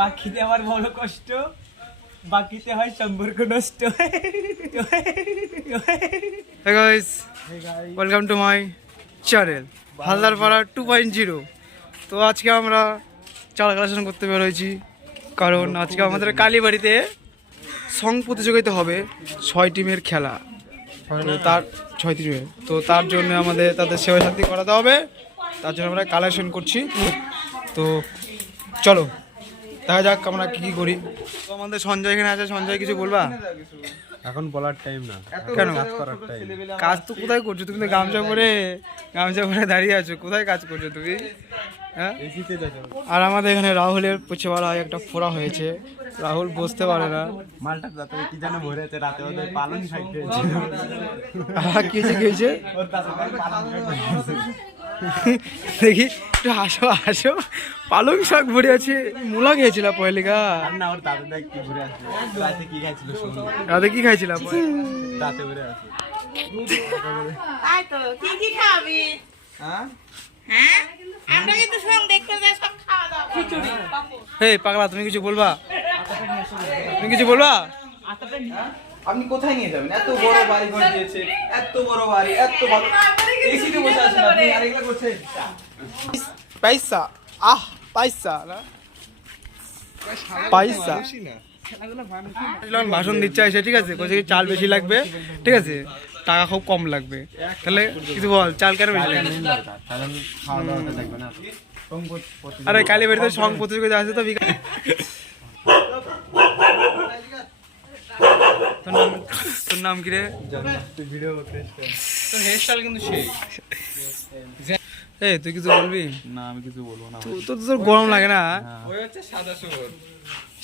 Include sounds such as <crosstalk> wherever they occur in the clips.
বাকিতে আমার বড় কষ্ট। বাকিতে হয় সম্পর্ক নষ্ট। Guys, welcome to my channel Haldar Para two point zero তো আজকে আমরা চাল কালেকশন করতে বেরোয়েছি কারণ আজকে আমাদের কালীবাড়িতে সং প্রতিযোগিতা হবে ছয় টিমের খেলা। তার ছয় টিমের তো তার জন্য আমাদের তাদের সেবা শান্তি করাতে হবে। তার জন্য আমরা কালেকশন করছি। তো চলো দেখা যাক আমরা কী কী করি। তো আমাদের সঞ্জয় এখানে আছে সঞ্জয় কিছু বলবা? এখন বলার টাইম না। কেন কাজ করার টাইম কাজ তো কোথায় করছ? তুমি তো গামছা পরে গামছা পরে দাঁড়িয়ে আছো। কোথায় কাজ করছ তুমি? হ্যাঁ? আর আমাদের এখানে রাহুলের পুচেওয়ালা একটা ফোড়া হয়েছে। রাহুল বসতে পারে না। মালটা রাতে কি জানো ভরে আছে রাতে ওদের পালন শাক খেয়েছে কি খেয়েছে। দেখি একটু হাসো হাসো। পালং শাক ভরে আছে। মূলা খেয়েছিল দাদু দেখ কি রাতে কি খাইছিল শুনুন রাতে কি খাইছিলাম রাতে ঘুরে আসলো তাই তো কি কি খাবি? হ্যাঁ? হ্যাঁ? আমরা কিন্তু সঙ্গ দেখতে যাই সব খাওয়া দাওয়া খিচুড়ি হে পাগলা তুমি কিছু বলবা? তুমি কিছু বলবা? আপনি কোথায় নিয়ে যাবেন? এত বড় বাড়ি ঘর দিয়েছে এত বড় বাড়ি এত বড় এসিতে বসে আছেন আপনি আর এগুলো করছেন? পয়সা আহ পয়সা না? পয়সা ভাষণ দিচ্ছে এসে ঠিক আছে? কোথায় চাল বেশি লাগবে ঠিক আছে? টাকা খুব কম লাগবে। তাহলে কিছু বল চাল কেন বেশি লাগবে? কারণ খাওয়া দাওয়াটা দেখবে না আরে কালী বাড়িতে সং প্রতিযোগিতা আছে তো তোর নাম তোর নাম কি রে? ভিডিও তোর হেয়ার কিন্তু সেই। এই তুই কিছু বলবি? না আমি কিছু বলব না। তো তো তোর গরম লাগে না? ওই হচ্ছে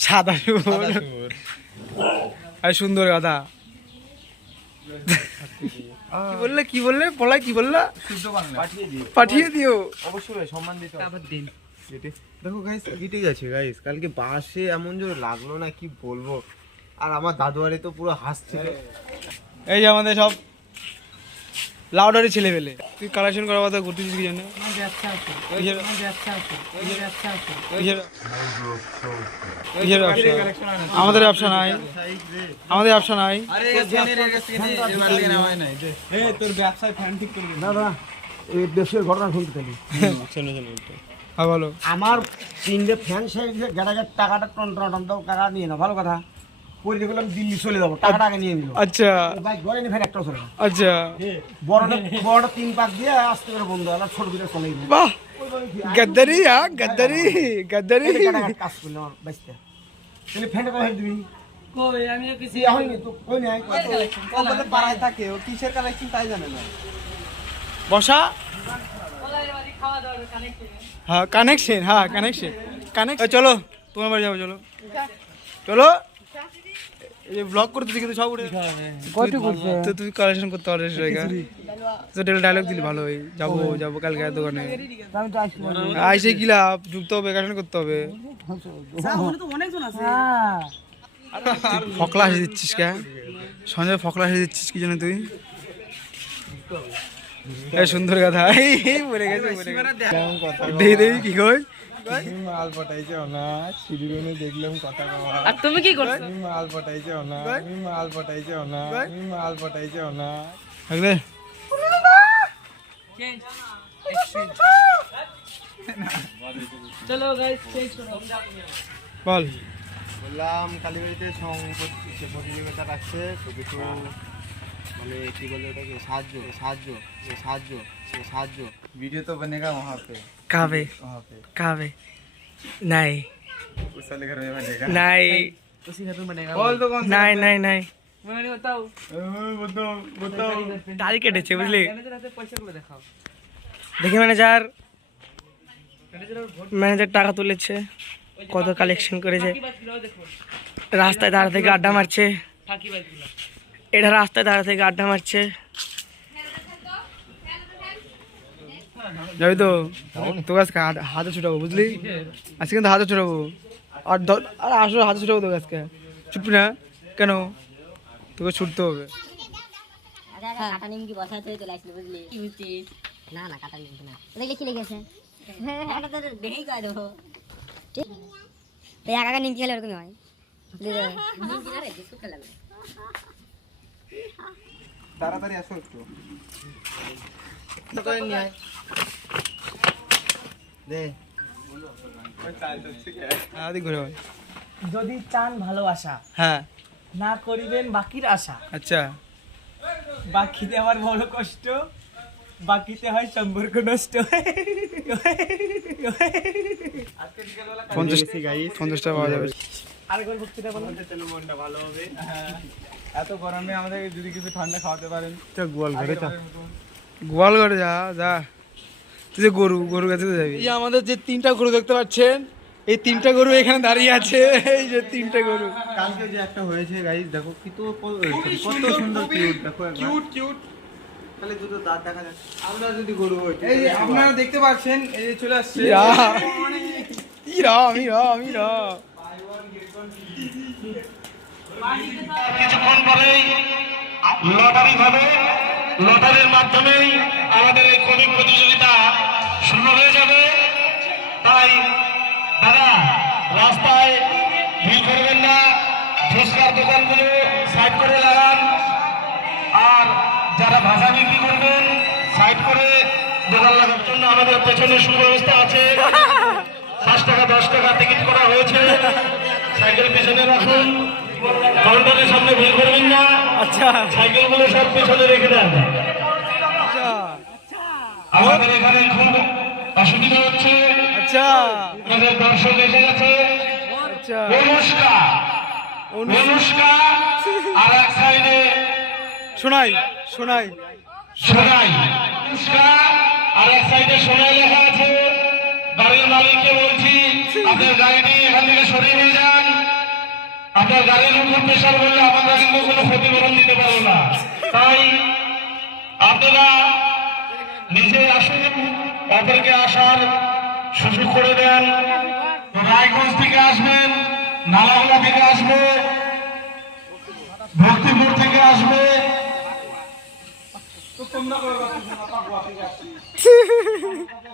সাদা। আর সুন্দর গাধা কি বললে কি বললে? পলায় কি বললা? পাঠিয়ে দিও। পাঠিয়ে দিও। অবশ্যই সম্মান দিতে আবার দিন। দেখো গাইস কেটে গেছে গাইস কালকে বাসে এমন জোর লাগল না কি বলব? আর আমার দাদু আরে তো পুরো হাসছিল। এই যে আমাদের সব লাউডারি ছেলে পেলে তুই কালেকশন করার কথা ঘুরতেছিস কি জন্য? আমাদের ব্যবসা নাই। আমাদের ব্যবসা নাই। তোর ব্যবসায় ফ্যান ঠিক করে দাদা এই দেশের ঘটনা শুনতে পেলি হ্যাঁ আমার তিনটে ফ্যান সাইজে গেটাগের টাকাটা টন টন টন দাও টাকা নিয়ে না ভালো কথা। দিল্লি চলে যাব আগে নিয়ে নিল। আচ্ছা। বাইক ঘরে নিয়ে ফের একটা চলে আচ্ছা। বড়টা বড়টা তিন পাক দিয়ে আসতে করে বন্ধ হলো ছোট দুটো চলে গেল। বাহ! গদ্দারি হ্যাঁ গদ্দারি গদ্দারি। কাজ করলে আমার বাইসতে তাহলে ফ্যানটা কবে দিবি কবে আমি কিছু হয়নি তো কই নাই? ওদের পাড়ায় থাকে ও কিসের কালেকশন তাই জানে না। বসা। হ্যাঁ কানেকশন হ্যাঁ কানেকশন কানেকশন চলো তোমার বাড়ি যাব চলো। চলো। এই ব্লগ করতেছি কিন্তু সব উঠে তুই- তো তুই কালেকশন করতে পারিস তো ডায়লগ দিলি ভালো হয় যাব যাব কালকে আর দোকানে। আইসে কি লাভ? যুক্ত হবে কালেকশন করতে হবে। ফকলা হেসে দিচ্ছিস কে? সঞ্জয় ফকলা হেসে দিচ্ছিস কি জন্য তুই? সুন্দর কথা। এই এই গেছে দেখি দেখি কি কই? মাল পটাইছে না সিঁড়ি দেখলাম কথা আর তুমি কি করছ? মাল পটাইছে না মাল পটাইছে না মাল পটাইছে না থাকবে চলো গাইস চেঞ্জ করো। বল। বললাম কালীবাড়িতে সং প্রতিযোগিতা রাখছে তো কিছু মানে কি বলে ওটাকে সাহায্য সাহায্য সে সাহায্য সে সাহায্য वीडियो तो बनेगा वहाँ पे কাবে वहाँ पे কাবে নাই उस साले घर में बनेगा নাই उसी घर में बनेगा बोल तो कौन सा নাই নাই নাই मैंने बताओ बताओ बताओ দাড়ি কেটেছে বুঝলি मैनेजर हाथे पैसा গুলো দেখাও দেখি ম্যানেজার ম্যানেজার টাকা তুলেছে কত কালেকশন করেছে কি বাজ গুলো দেখো রাস্তায় দাঁড়া থেকে আড্ডা মারছে ফাঁকি বাজ গুলো এটা রাস্তায় দাঁড়া থেকে আড্ডা মারছে। যাবি তো? তোকে আজকে হাতে ছুটাবো বুঝলি? আজকে কিন্তু হাতে ছুটাবো। আর ধর- আর আসলে হাতে ছুটাবো তোকে আজকে। ছুটবি না? কেন? তোকে ছুটতে হবে। বুঝছিস না না কাটা নিমকি না। দেখলে কি লেগেছে? একটা তো দেখেই কয়ে দেবো। এই একা নিমকি খেলে ওরকমই হয়। নিমকি না রে খেলাম তাড়াতাড়ি আসো একটু। হ্যাঁ। যদি চান ভালোবাসা হ্যাঁ। না করিবেন বাকির আশা। আচ্ছা। বাকিতে আমার বড় কষ্ট বাকিতে হয় সম্পর্ক নষ্ট। পঞ্চাশ টাকা পাওয়া যাবে। আরেকবার ভক্তিটা বলো এত গরমে আমাদের যদি কিছু ঠান্ডা খাওয়াতে পারেন। গোয়াল ঘরে চা গোয়াল ঘরে যা যা। তুই যে গরু গরু কাছে যাবি। এই আমাদের যে তিনটা গরু দেখতে পাচ্ছেন এই তিনটা গরু এখানে দাঁড়িয়ে আছে। এই যে তিনটা গরু। কালকে যে একটা হয়েছে গাইস দেখো কি তো কত সুন্দর কিউট দেখো কিউট কিউট খালি দুটো দাঁত দেখা যাচ্ছে আমরা যদি গরু হই এই যে আপনারা দেখতে পাচ্ছেন এই যে চলে আসছে। ইরা ইরা আমি রা আমি রা কিছুক্ষণ পরেই লটারি হবে লটারির মাধ্যমেই আমাদের এই কবি প্রতিযোগিতা শুরু হয়ে যাবে। তাই দাদা, রাস্তায় ভিড় করবেন না, ফুচকার দোকানগুলো সাইড করে লাগান। আর যারা ভাষা বিক্রি করবেন, সাইড করে দোকান লাগার জন্য আমাদের পেছনে সুব্যবস্থা আছে। পাঁচ টাকা, দশ টাকা টিকিট করা হয়েছে। সাইকেল পেছনে রাখুন। কাউন্টারের সামনে করবেন না। আচ্ছা। সাইকেলগুলো সব পিছনে রেখে দেন। আচ্ছা। আমাদের এখানে খুব অসুবিধা হচ্ছে। আচ্ছা। আমাদের দর্শক এসে গেছে। আচ্ছা। অনুষ্কা। অনুষ্কা। আর এক সাইডে শোনাই শোনাই সোনাই। অনুষ্কা আর এক সাইডে সোনাই লেখা আছে। গাড়ির মালিককে বলছি আপনার গাড়িটি এখান থেকে সরিয়ে নিয়ে যান। আপনার গাড়ির উপর প্রেশার বললে আমরা কিন্তু কোনো ক্ষতিপূরণ দিতে পারব না। তাই আপনারা নিজে আসুন অপরকে আসার সুযোগ করে দেন। রায়গঞ্জ থেকে আসবেন নালাগোলা থেকে আসবে ভক্তিপুর থেকে আসবে। <laughs>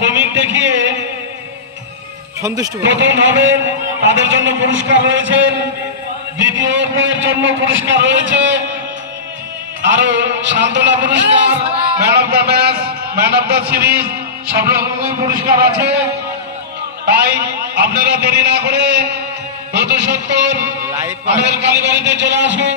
কমিক দেখিয়ে সন্তুষ্ট প্রথম হবেন তাদের জন্য পুরস্কার রয়েছে। দ্বিতীয়দের জন্য পুরস্কার রয়েছে। আরও সান্ত্বনা পুরস্কার man of the match man of the series সব রকমের পুরস্কার আছে। তাই আপনারা দেরি না করে অতি সত্তর আমাদের কালীবাড়িতে চলে আসুন।